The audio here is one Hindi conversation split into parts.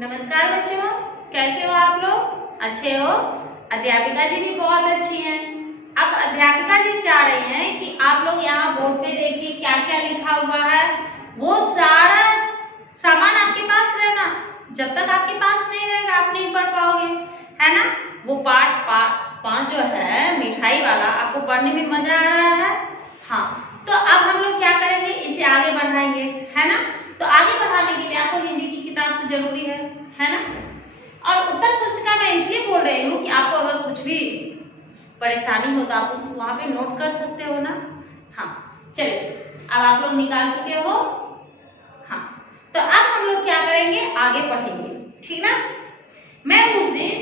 नमस्कार बच्चों, कैसे हो आप लोग? अच्छे हो? अध्यापिका जी भी बहुत अच्छी हैं। अब अध्यापिका जी चाह रही हैं कि आप लोग यहाँ बोर्ड पे देखिए क्या क्या लिखा हुआ है। वो सारा सामान आपके पास रहना। जब तक आपके पास नहीं रहेगा आप नहीं पढ़ पाओगे, है ना। वो पाठ 5 जो है मिठाई वाला, आपको पढ़ने में मजा आ रहा है? हाँ, तो अब हम लोग क्या करेंगे, इसे आगे बढ़ाएंगे, है ना। तो आगे बढ़ाने के लिए आपको हिंदी की किताब तो जरूरी है ना। और उत्तर पुस्तिका मैं इसलिए बोल रही हूँ कि आपको अगर कुछ भी परेशानी हो तो आप वहां पे नोट कर सकते हो ना। हाँ, चलिए अब आप लोग निकाल चुके हो। हाँ, तो अब हम लोग क्या करेंगे, आगे पढ़ेंगे, ठीक ना। मैं उस दिन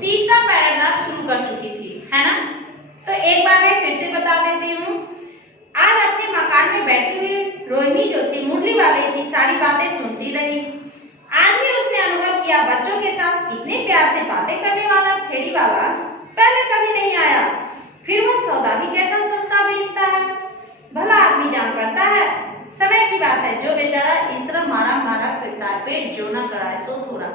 तीसरा पैराग्राफ शुरू कर चुकी थी, है ना। तो एक बार मैं फिर से बता देती हूँ। आज अपने मकान में बैठी हुई रोहिणी जो थी, मुरली वाले की सारी बातें सुनती रही। आज भी उसने अनुभव किया, बच्चों के साथ इतने प्यार से बातें करने वाला फेरी वाला पहले कभी नहीं आया। फिर वह सौदा भी कैसा सस्ता बेचता है, भला आदमी जान पड़ता है। समय की बात है, जो बेचारा इस तरह मारा मारा फिरता है, पेट जो न कराए सो थोड़ा।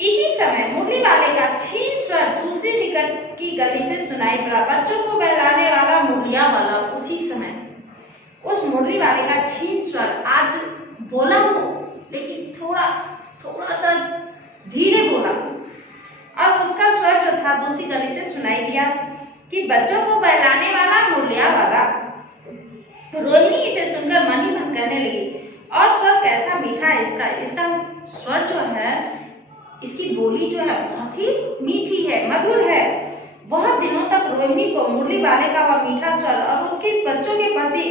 इसी समय मुरली वाले का क्षीण स्वर दूसरी निकट की गली से सुनाई पड़ा। बच्चों को बहलाने वाला मुरलिया वाला उसी समय उस मुरली वाले का क्षीण स्वर आज बोला हो, लेकिन थोड़ा सा धीरे बोला, और उसका स्वर जो था दूसरी गली से सुनाई दिया कि बच्चों को बहलाने वाला मुरलिया वाला। रोहिणी इसे सुनकर मन ही मन कहने लगी, और स्वर कैसा मीठा है इसका स्वर जो है, इसकी बोली जो है बहुत ही मीठी है, मधुर है। बहुत दिनों तक रोहिणी को मुरली वाले का वह मीठा स्वर और उसके बच्चों के प्रति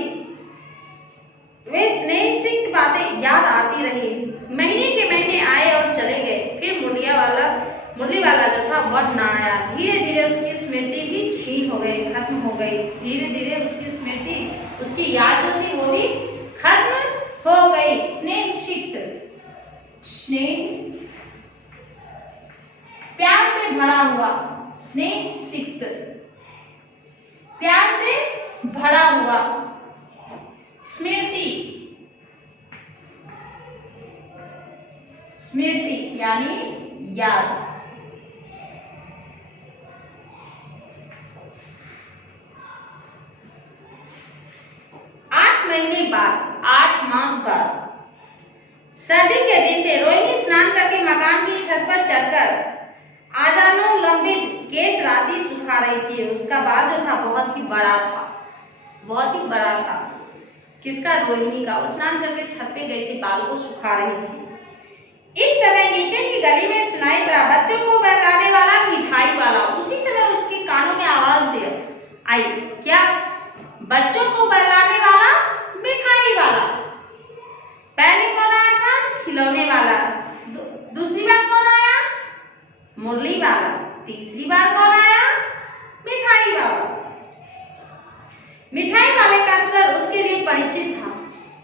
वे स्नेहसिक्त बातें याद आती रही। महीने के महीने आए और चले गए, फिर मुरली वाला जो था वह ना आया। धीरे धीरे उसकी स्मृति भी क्षीण हो गई, खत्म हो गई। धीरे धीरे उसकी स्मृति, उसकी याद जो थी वो भी खत्म हो गई। स्नेह प्यार से भरा हुआ, स्नेह सिक्त, प्यार से भरा हुआ। स्मृति यानी याद। 8 महीने बाद, 8 मास बाद, सर्दी के दिन थे। रोहिणी स्नान करके मकान की छत पर चढ़कर आजानों लंबित केश राशि सुखा रही थी। उसका बाल जो था बहुत ही बड़ा था। किसका? रोहिणी का। वो स्नान करके छत पे गई थी, बाल को सुखा रही थी। इस समय नीचे की गली में सुनाई पड़ा, बच्चों को बहलाने वाला मिठाई वाला। उसी समय उसके कानों में आवाज आई, क्या? बच्चों को बहलाने वाला मिठाई वाला। पहले कौन आया था? खिलौने वाला। दूसरी बार कौन आया? मुरली वाला। तीसरी बार कौन आया? मिठाई वाला। मिठाई वाले का स्वर उसके लिए परिचित था।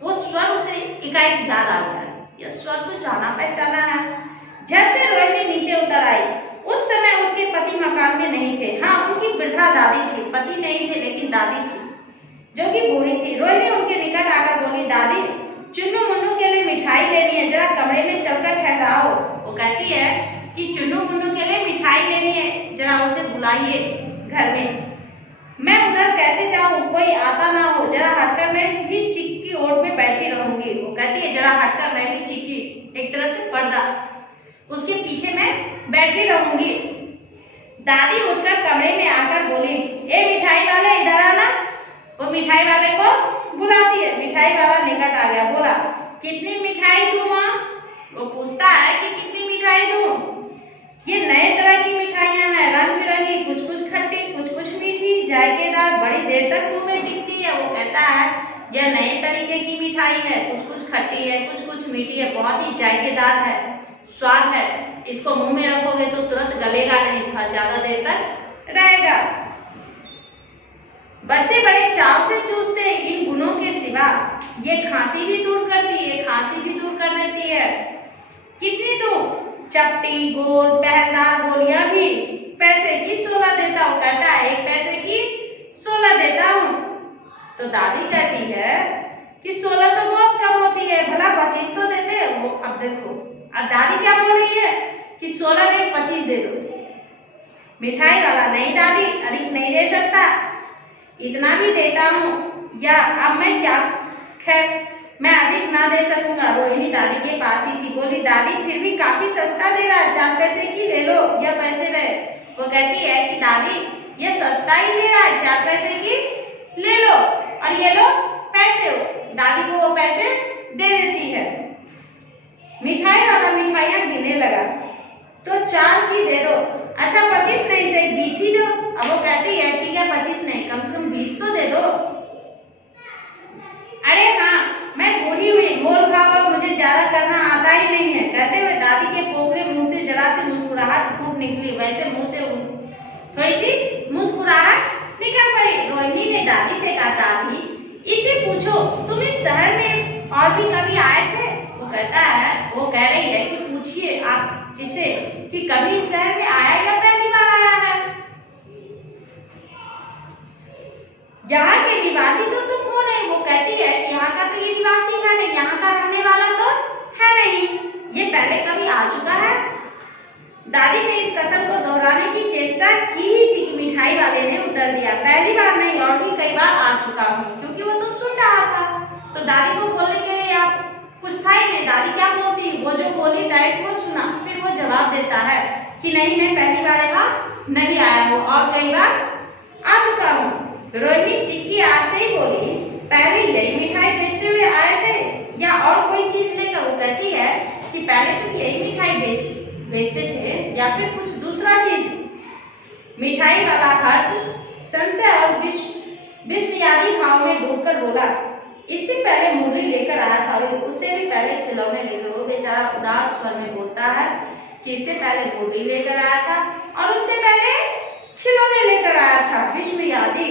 वो स्वर उसे एकाएक याद आ गया, यह स्वर तो जाना पहचाना है। झट से रोहिणी नीचे उतर आई। उस समय उसके पति मकान में नहीं थे। हाँ, उनकी वृद्धा दादी थी। पति नहीं थे लेकिन दादी थी, जो कि बूढ़ी थी। रोहिणी उनके निकट आकर बोली, दादी, चुन्नू मुन्नू के लिए मिठाई लेनी है, जरा कमरे में चलकर ठहराओ। वो कहती है कि चुन्नू मुन्नू के लिए मिठाई लेनी है, जरा उसे बुलाइए घर में। मैं उधर कैसे जाऊं, कोई आता ना हो, जरा हटकर मैं भी चिक्की ओट में बैठी रहूंगी। वो कहती है, जरा हटकर मैं भी चिक्की, एक तरह से पर्दा, उसके पीछे मैं बैठी रहूंगी। दादी उठकर कमरे में आकर बोली, ए मिठाई वाले, इधर आना। वो मिठाई वाले को बुलाती है। मिठाई वाला निकट आ गया, बोला, कितनी मिठाई दूं मां? वो पूछता है कि कितनी मिठाई दूं? ये नए तरह की मिठाइयां हैं, रंग बिरंगी, कुछ खट्टी, कुछ मीठी, जायकेदार, बड़ी देर तक मुंह में टिकती है। वो कहता है, यह नए तरीके की मिठाई है, कुछ खट्टी है, कुछ मीठी है, बहुत ही जायकेदार है, स्वाद है। इसको मुंह में रखोगे तो तुरंत गलेगा नहीं, था ज्यादा देर तक रहेगा। बच्चे बड़े चाव से चूसते हैं। इन गुणों के सिवा ये खांसी भी दूर करती है, खांसी भी दूर कर देती है। कितनी दूर? चपटी, गोल, पहलदार गोलियां भी पैसे की 16 देता हूँ। कहता है, 1 पैसे की 16 देता हूँ। तो दादी कहती है कि 16 तो बहुत कम होती है, भला 25 तो देते वो। अब देखो अब दादी क्या बोल रही है कि 16 नहीं 25 दे दो। मिठाई वाला नहीं दादी अधिक नहीं दे सकता, इतना भी देता हूँ, या अब मैं क्या, खैर मैं अधिक ना दे सकूंगा। रोहिणी दादी के पास ही थी, बोली दादी फिर भी काफी सस्ता दे रहा है, 4 पैसे की ले लो या पैसे रहे। वो कहती है कि दादी ये सस्ता ही दे रहा है, 4 पैसे की ले लो और ये लो पैसे। दादी को वो पैसे दे देती है। मिठाई वाला मिठाइयाँ गिनने लगा, तो 4 की दे दो। अच्छा 25 नहीं से 20 ही दो। अब वो कहती है ठीक है 25 नहीं, कम से कम 20 तो दे दो। अरे हाँ मैं भूली हुई, मोल भाव और मुझे ज्यादा करना आता ही नहीं है। कहते हुए दादी के पोपले मुंह से जरा सी मुस्कुराहट फूट निकली, वैसे मुंह से थोड़ी सी मुस्कुराहट निकल पड़ी। रोहिणी ने दादी से कहा दादी इसे पूछो तुम इस शहर में और भी कभी आए थे। वो कह रही है कि पूछिए आप इसे कि कभी इस शहर में आया या पहली बार आया है। यहाँ के निवासी तो तुम हो नहीं। वो कहती है कि यहाँ का तो ये निवासी है नहीं, यहाँ का रहने वाला तो है नहीं, ये पहले कभी आ चुका है। दादी ने इस कथन को दोहराने की चेष्टा की ही थी कि मिठाई वाले ने उत्तर दिया पहली बार नहीं और भी कई बार आ चुका हूँ, क्योंकि वो तो सुन रहा था। तो दादी को बोलने के लिए आप कुछ था ही नहीं। दादी क्या बोलती, वो जो बोली डायरेक्ट वो सुना, फिर वो जवाब देता है कि नहीं मैं पहली बार यहाँ नहीं आया हूँ और कई बार आ चुका हूँ। रोहिणी चिक्की आज से ही बोली पहले यही मिठाई बेचते हुए आए थे या और कोई चीज लेकर। वो कहती है कि पहले तो यही मिठाई बेचते थे या फिर कुछ दूसरा चीज। मिठाई वाला हर्ष संशय और विस्मयादी भाव में डूबकर बोला इससे पहले मुरली लेकर आया था, उससे भी पहले खिलौने लेकर। वो बेचारा उदास स्वर में बोलता है कि इससे पहले मुरली लेकर आया था और उससे पहले खिलौने लेकर आया था। विस्मयादी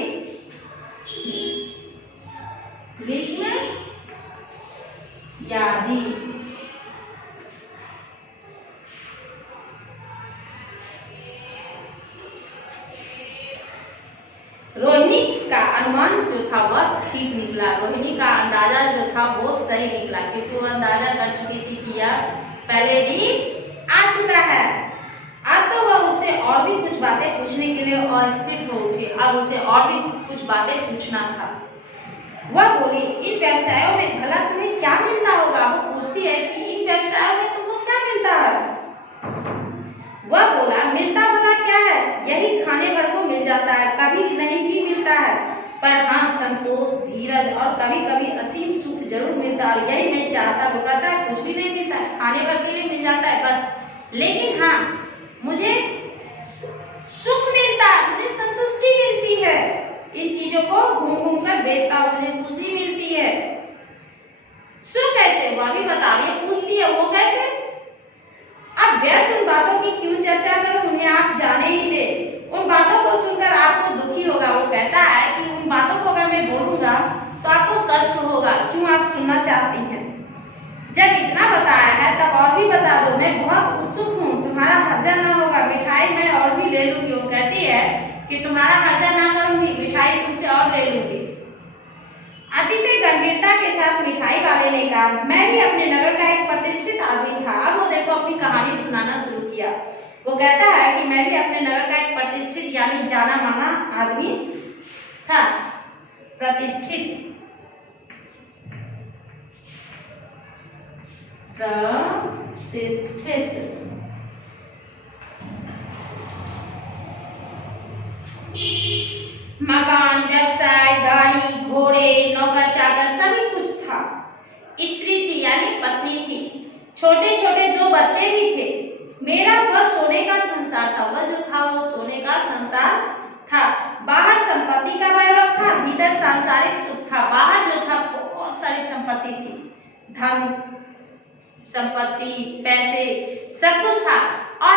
रोहिणी का अनुमान जो था वह ठीक निकला। रोहिणी का अंदाजा जो था वो सही निकला, क्योंकि वो अंदाजा कर चुकी थी कि यह पहले भी आ चुका है। अब तो वह उससे और भी कुछ बातें पूछने के लिए अस्थिर हो उठी। अब उसे और भी कुछ बातें पूछना था। वह बोली इन व्यवसायों में भला तुम्हें क्या मिलता होगा। वो पूछती है कि इन व्यवसायों में तुमको क्या मिलता है। वह बोला मिलता भला क्या है, यही खाने भर को मिल जाता है, कभी नहीं भी मिलता है, पर हाँ संतोष धीरज और कभी कभी असीम सुख जरूर मिलता है। यही मैं चाहता। वो कहता है कुछ भी नहीं मिलता है, खाने भर के लिए मिल जाता है बस, लेकिन हाँ मुझे सुख मिलता है, मुझे संतुष्टि मिलती है। इन चीजों को घूम घूम कर बेचता हूँ, मुझे खुशी मिलती है। सुख कैसे, वह भी बता रही पूछती है वो कैसे। अब व्यर्थ उन बातों की क्यों चर्चा करूं, उन्हें आप जाने ही दे। उन बातों को सुनकर आपको दुखी होगा। वो कहता है कि उन बातों को अगर मैं बोलूंगा तो आपको कष्ट होगा, क्यों आप सुनना चाहती हैं। जब इतना बताया है तब और भी बता दो, मैं बहुत उत्सुक हूँ, तुम्हारा हर्जा ना होगा, मिठाई मैं और भी ले लूंगी। वो कहती है कि तुम्हारा हर्जा ना करूंगी, मिठाई तुमसे और ले लूंगी। अतिशय गंभीरता के साथ मिठाई वाले ने कहा मैं भी अपने नगर का एक प्रतिष्ठित आदमी था। अब वो देखो अपनी कहानी सुनाना शुरू किया। वो कहता है कि मैं भी अपने नगर का एक प्रतिष्ठित यानी जाना माना आदमी था। प्रतिष्ठित मकान व्यवसाय गाड़ी घोड़े नौकर चाकर सभी कुछ था। स्त्री थी यानी पत्नी थी, छोटे छोटे 2 बच्चे भी थे। मेरा वह सोने का संसार था। वह जो था वो सोने का संसार था। बाहर संपत्ति का वैभव था, भीतर सांसारिक सुख था। बाहर जो था बहुत सारी संपत्ति थी, धन संपत्ति पैसे सब कुछ था, और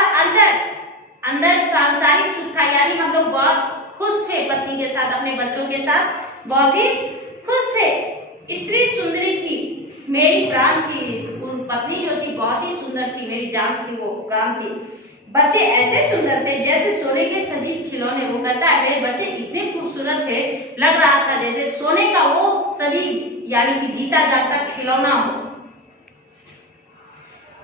अंदर सांसारिक सुख था। यानी हम लोग बहुत खुश थे पत्नी के साथ, अपने बच्चों के साथ बहुत ही खुश थे। स्त्री सुंदरी थी, मेरी प्राण थी। उन पत्नी जो थी बहुत ही सुंदर थी, मेरी जान थी, वो प्राण थी। बच्चे ऐसे सुंदर थे जैसे सोने के सजीव खिलौने। वो कहता है मेरे बच्चे इतने खूबसूरत थे लग रहा था जैसे सोने का वो सजीव यानी कि जीता जागता खिलौना हो।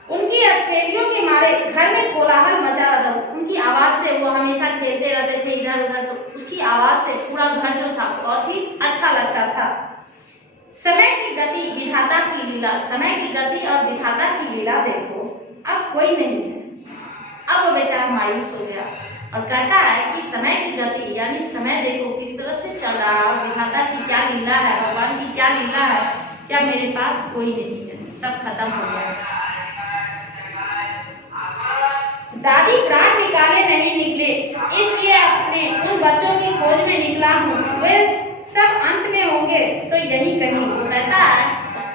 उनकी हथेलियों के मारे घर में कोलाहल मचा रहा था। उनकी आवाज से, वो हमेशा खेलते रहते थे इधर उधर, तो उसकी आवाज से पूरा घर जो था बहुत ही अच्छा लगता था। समय की गति, विधाता की लीला, समय की गति और विधाता की लीला देखो, अब कोई नहीं है। अब वो बेचारा मायूस हो गया और कहता है कि समय की गति यानी समय देखो किस तरह से चल रहा है और विधाता की क्या लीला है, भगवान की क्या लीला है, क्या मेरे पास कोई नहीं है, सब खत्म हो गया। दादी प्राण निकाले नहीं निकले, इसलिए अपने उन बच्चों की खोज में निकला हूँ, वे सब अंत में होंगे तो यही कहीं। वो कहता है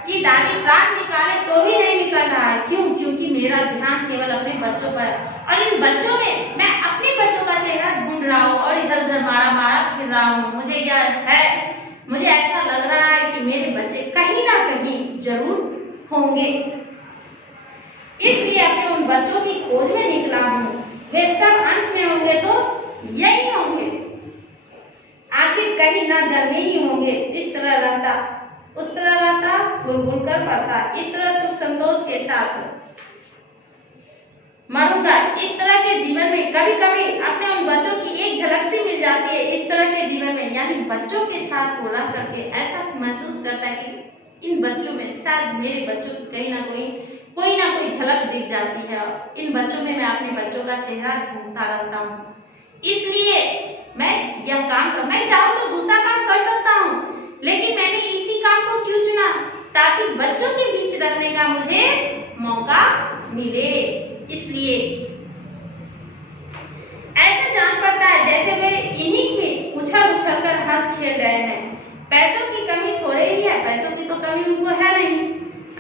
कि दादी प्राण निकाले तो भी नहीं निकल रहा है, क्यों? क्योंकि मेरा ध्यान केवल अपने बच्चों पर है और इन बच्चों में मैं अपने बच्चों का चेहरा ढूंढ रहा हूँ और इधर उधर मारा मारा फिर रहा हूँ। मुझे ऐसा लग रहा है कि मेरे बच्चे कहीं ना कहीं जरूर होंगे, इसलिए अपने उन बच्चों की खोज में निकला हूँ, वे सब अंत में होंगे तो यही होंगे, आखिर कहीं ना जन्मे ही होंगे। इस तरह रहता, उस तरह रहता, गुनगुन कर पड़ता, इस तरह सुख संतोष के साथ मरूंगा। इस तरह के जीवन में कभी कभी अपने उन बच्चों की एक झलक सी मिल जाती है। इस तरह के जीवन में यानी बच्चों के साथ वो रह करके ऐसा महसूस करता है कि इन बच्चों में शायद मेरे बच्चों की कहीं ना कोई झलक दिख जाती है। इन बच्चों में मैं अपने बच्चों का चेहरा ढूंढता रहता हूँ, इसलिए मैं यह काम कर, मैं चाहूँ तो दूसरा काम कर सकता हूँ, लेकिन मैंने इसी काम को क्यों चुना? ताकि बच्चों के बीच रहने का मुझे मौका मिले। इसलिए ऐसा जान पड़ता है जैसे वे इन्हीं में उछल उछल कर हंस खेल रहे हैं। पैसों की कमी थोड़े ही है, पैसों की तो कमी उनको है नहीं,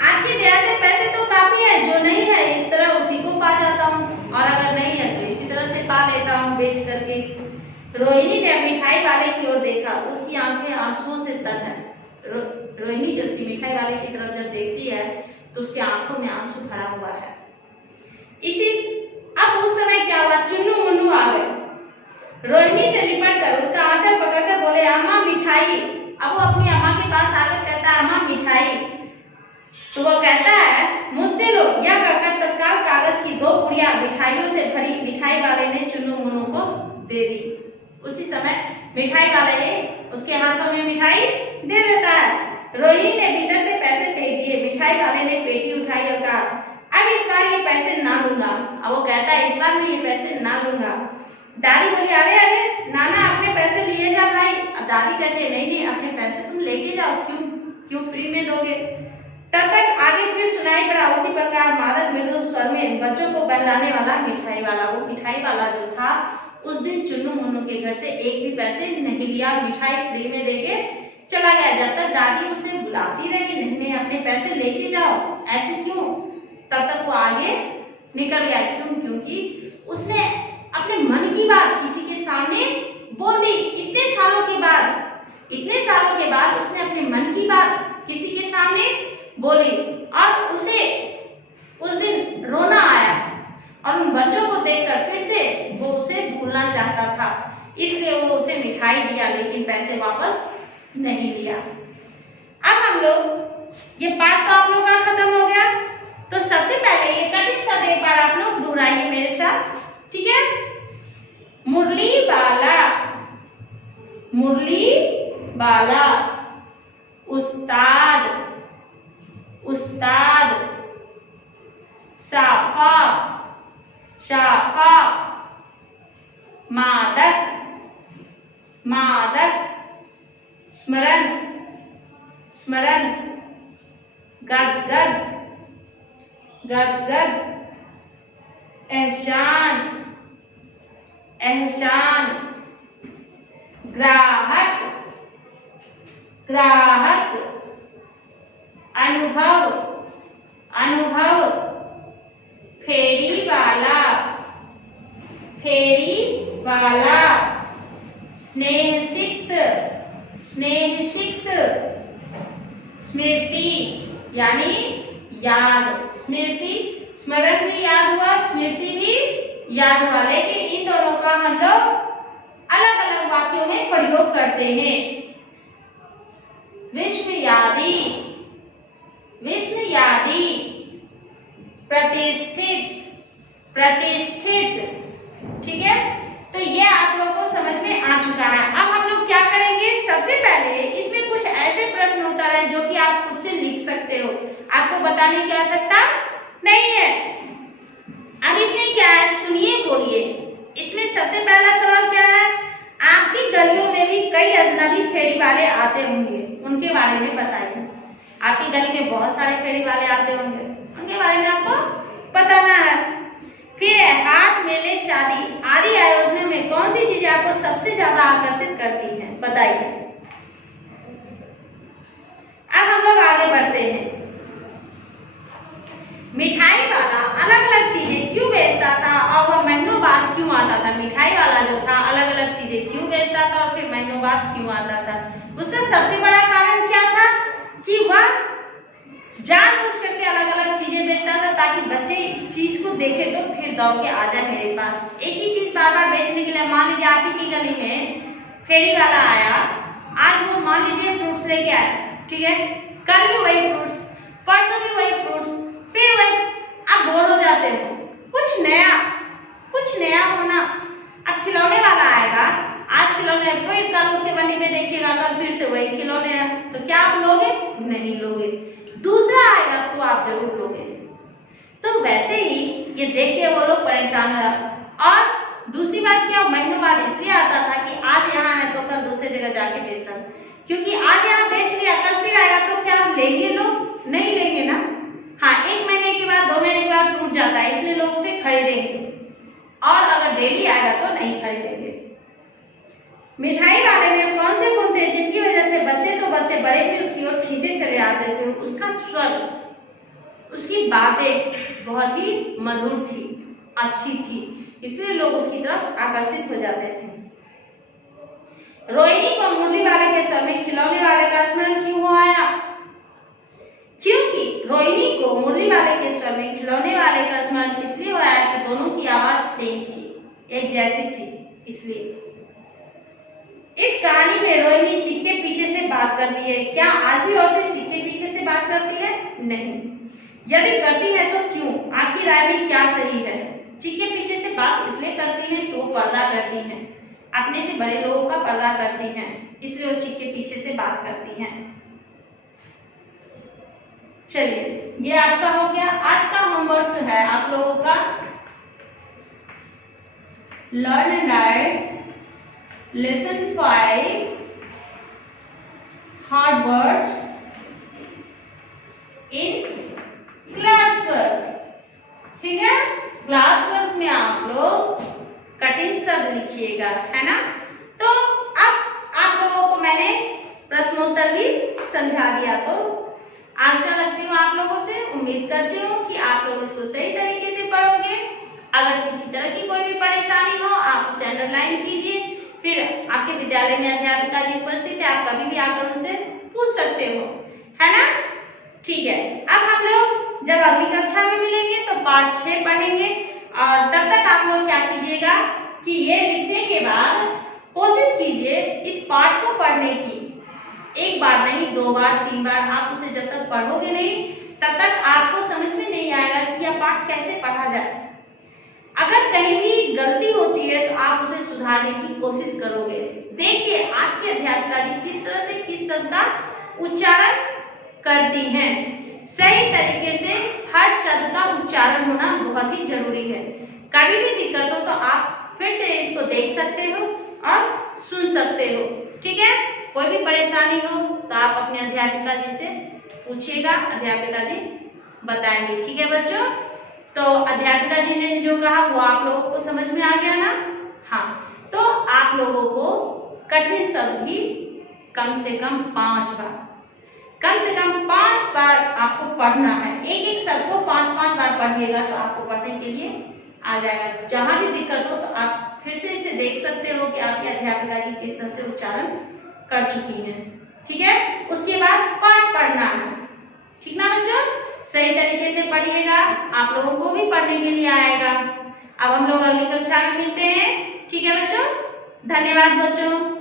आपकी दया से पैसे तो काफी है, जो नहीं है इस तरह उसी को पा जाता हूँ, और अगर नहीं है तो इसी तरह से पा लेता हूँ बेच करके। रोहिणी ने मिठाई वाले की ओर देखा, उसकी आंखें आंसुओं से तर है। रोहिणी जो थी मिठाई वाले की तरफ जब देखती है तो उसकी आंखों में आंसू भरा हुआ है। अब उस समय क्या हुआ, चुन्नू मुन्नू आ गए। रोहिणी से लिपट कर उसका आंचल पकड़कर बोले, अम्मा मिठाई। अब वो अपनी अम्मा के पास आकर कहता है, अम्मा मिठाई। तो वो कहता है, मुझसे लो। यह कहकर तत्काल कागज की 2 पुड़िया मिठाइयों से भरी मिठाई वाले ने चुन्नू मुन्नू को दे दी। उसी समय मिठाई वाले ने उसके हाथों में मिठाई दे देता है। रोहिणी ने भीतर से पैसे फेंक दिए। मिठाई वाले ने पेटी उठाई और कहा, अब इस बार ये पैसे ना लूंगा। अब वो कहता है, इस बार मैं ये पैसे ना लूंगा। दादी बोली, अरे अरे नाना अपने पैसे लिए जा भाई। अब दादी कहती है, नहीं अपने पैसे तुम लेके जाओ, क्यों फ्री में दोगे? तब तक आगे फिर सुनाई पड़ा उसी प्रकार मादक मृदु स्वर में बच्चों को बहलाने वाला मिठाई वाला। वो मिठाई वाला जो था उस दिन चुन्नू मुन्नू के घर से एक भी पैसे नहीं लिया, मिठाई फ्री में देके चला गया। जब तक दादी उसे बुलाती रही, नहीं अपने पैसे लेके जाओ, ऐसे क्यों, तब तक वो आगे निकल गया। क्यों? क्योंकि उसने अपने मन की बात किसी के सामने बोल दी। इतने सालों के बाद उसने अपने मन की बात किसी के सामने बोली और उसे उस दिन रोना आया और उन बच्चों को देखकर फिर से वो उसे भूलना चाहता था, इसलिए वो उसे मिठाई दिया लेकिन पैसे वापस नहीं लिया। अब हम लोग ये पाठ तो आप लोग का खत्म हो गया, तो सबसे पहले ये कठिन शब्द एक बार आप लोग दोहराइए मेरे साथ, ठीक है? मुरली बाला, मुरली बाला, उस्ताद, उस्ताद, साफा, शाफा, मादक, मादक, स्मरण, स्मरण, गदगद, गदगद, एहसान, एहसान, ग्राहक, ग्राहक, अनुभव, अनुभव, फेरी वाला, फेरी वाला, स्नेहसिक्त, स्नेहसिक्त, स्मृति यानी याद, स्मृति, स्मरण भी याद हुआ, स्मृति भी याद हुआ, लेकिन इन दोनों का हम लोग अलग अलग वाक्यों में प्रयोग करते हैं। विश्वयादी, विश्वयादी, प्रतिष्ठित, प्रतिष्ठित। ठीक है, तो ये आप लोगों को समझ में आ चुका है। अब हम लोग क्या करेंगे, सबसे पहले इसमें कुछ ऐसे प्रश्न उत्तर है जो कि आप खुद से लिख सकते हो, आपको बताने की आवश्यकता नहीं है। अब इसमें क्या है, सुनिए बोलिए। इसमें सबसे पहला सवाल क्या है, आपकी गलियों में भी कई अजनबी फेरी वाले आते होंगे, उनके बारे में बताइए। आपकी गली में बहुत सारे फेरी वाले आते होंगे, उनके बारे में आपको बताना है। फिर हाट, मेले, शादी आदि आयोजनों में कौन सी चीजें आपको सबसे ज्यादा आकर्षित करती हैं, बताइए। अब हम लोग आगे बढ़ते हैं। मिठाई वाला अलग अलग चीजें क्यों बेचता था और वह महीनों बाद क्यों आता था। मिठाई वाला जो था अलग अलग चीजें क्यों बेचता था और फिर महीनों बाद क्यों आता था। उसका सबसे बड़ा कारण क्या था कि वह जानबूझ करके अलग अलग चीजें बेचता था ताकि बच्चे इस चीज को देखे तो फिर दौड़ के आ जाए मेरे पास। एक ही चीज बार बार बेचने के लिए, मान लीजिए आप ही की गली में फेरी वाला आया, आज वो मान लीजिए फ्रूट्स लेके आया, ठीक है, कल भी वही फ्रूट्स, परसों भी वही फ्रूट्स, फिर वही, आप बोर हो जाते हो, कुछ नया होना। अब खिलौने वाला आएगा, आज खिलौने, फिर कल उसके मंडी में देखिएगा कल फिर से वही खिलौने हैं, तो क्या आप लोगे, नहीं लोगे। दूसरा आएगा तो आप जरूर लोगे। तो वैसे ही ये देख के वो लोग परेशान है। और दूसरी बात क्या, महीनों बाद इसलिए आता था कि आज यहाँ है तो कल दूसरी जगह जाके बेचता, क्योंकि आज यहाँ बेच लिया कल फिर आएगा तो क्या लेंगे लोग, नहीं लेंगे ना। हाँ, 1 महीने के बाद 2 महीने के बाद टूट जाता है, इसलिए लोग उसे खरीदेंगे, और अगर डेली आएगा तो नहीं खरीदेंगे। मिठाई वाले में कौन से गुण थे जिनकी वजह से बच्चे बड़े भी उसकी ओर खींचे चले आते थे। उसका स्वर, उसकी बातें बहुत ही मधुर थी, अच्छी थी, इसलिए लोग उसकी तरफ आकर्षित हो जाते थे। रोहिणी को मुरली वाले के स्वर में खिलौने वाले का स्मरण क्यों आया, क्योंकि रोहिणी को मुरली वाले के स्वर में खिलौने वाले का स्मरण इसलिए आया कि दोनों की आवाज सेम थी, एक जैसी थी, इसलिए। इस कहानी में रोहिणी चिक के पीछे से बात करती है। क्या आज भी औरतें चिक के पीछे से बात करती है, नहीं। यदि करती है तो क्यों, आपकी राय में क्या सही है। चिक के पीछे से बात इसलिए करती है कि वो पर्दा करती हैं, अपने से बड़े लोगों का पर्दा करती हैं, इसलिए वो चिक के पीछे से बात करती हैं। चलिए, ये आपका हो गया। आज का होमवर्क है आप लोगों का learn and right lesson 5 hard word in class work. ठीक है, क्लास वर्क में आप लोग कठिन शब्द लिखिएगा, है ना। तो अब आप लोगों को मैंने प्रश्नोत्तर भी समझा दिया, तो आशा रखती हूँ आप लोगों से, उम्मीद करती हूँ कि आप लोग इसको सही तरीके से पढ़ोगे। अगर किसी तरह की कोई भी परेशानी हो आप उसे अंडरलाइन कीजिए, फिर आपके विद्यालय में अध्यापिका जी उपस्थित है, आप कभी भी आकर उनसे पूछ सकते हो, है ना। ठीक है, अब हम लोग जब अगली कक्षा में मिलेंगे तो पाठ 6 पढ़ेंगे, और तब तक आप लोग क्या कीजिएगा कि ये लिखने के बाद कोशिश कीजिए इस पाठ को पढ़ने की, 1 बार नहीं 2 बार 3 बार। आप उसे जब तक पढ़ोगे नहीं तब तक आपको समझ में नहीं आएगा कि यह पाठ कैसे पढ़ा जाए। अगर कहीं भी गलती होती है तो आप उसे सुधारने की कोशिश करोगे। देखिए आपकी अध्यापिका जी किस तरह से किस शब्द का उच्चारण करती हैं। सही तरीके से हर शब्द का उच्चारण होना बहुत ही जरूरी है। कभी भी दिक्कत हो तो आप फिर से इसको देख सकते हो और सुन सकते हो। ठीक है, कोई भी परेशानी हो तो आप अपने अध्यापिका जी से पूछिएगा, अध्यापिका जी बताएंगे। ठीक है बच्चों, तो अध्यापिका जी ने जो कहा वो आप लोगों को समझ में आ गया ना। हाँ, तो आप लोगों को कठिन शब्द भी कम से कम 5 बार, कम से कम 5 बार आपको पढ़ना है। एक एक शब्द को 5-5 बार पढ़िएगा तो आपको पढ़ने के लिए आ जाएगा। जहां भी दिक्कत हो तो आप फिर से इसे देख सकते हो कि आपकी अध्यापिका जी किस तरह से उच्चारण कर चुकी हैं। ठीक है, उसके बाद पाठ पढ़ना है। ठीक ना बच्चों, सही तरीके से पढ़िएगा, आप लोगों को भी पढ़ने के लिए आएगा। अब हम लोग अगली कक्षा में मिलते हैं। ठीक है बच्चों, धन्यवाद बच्चों।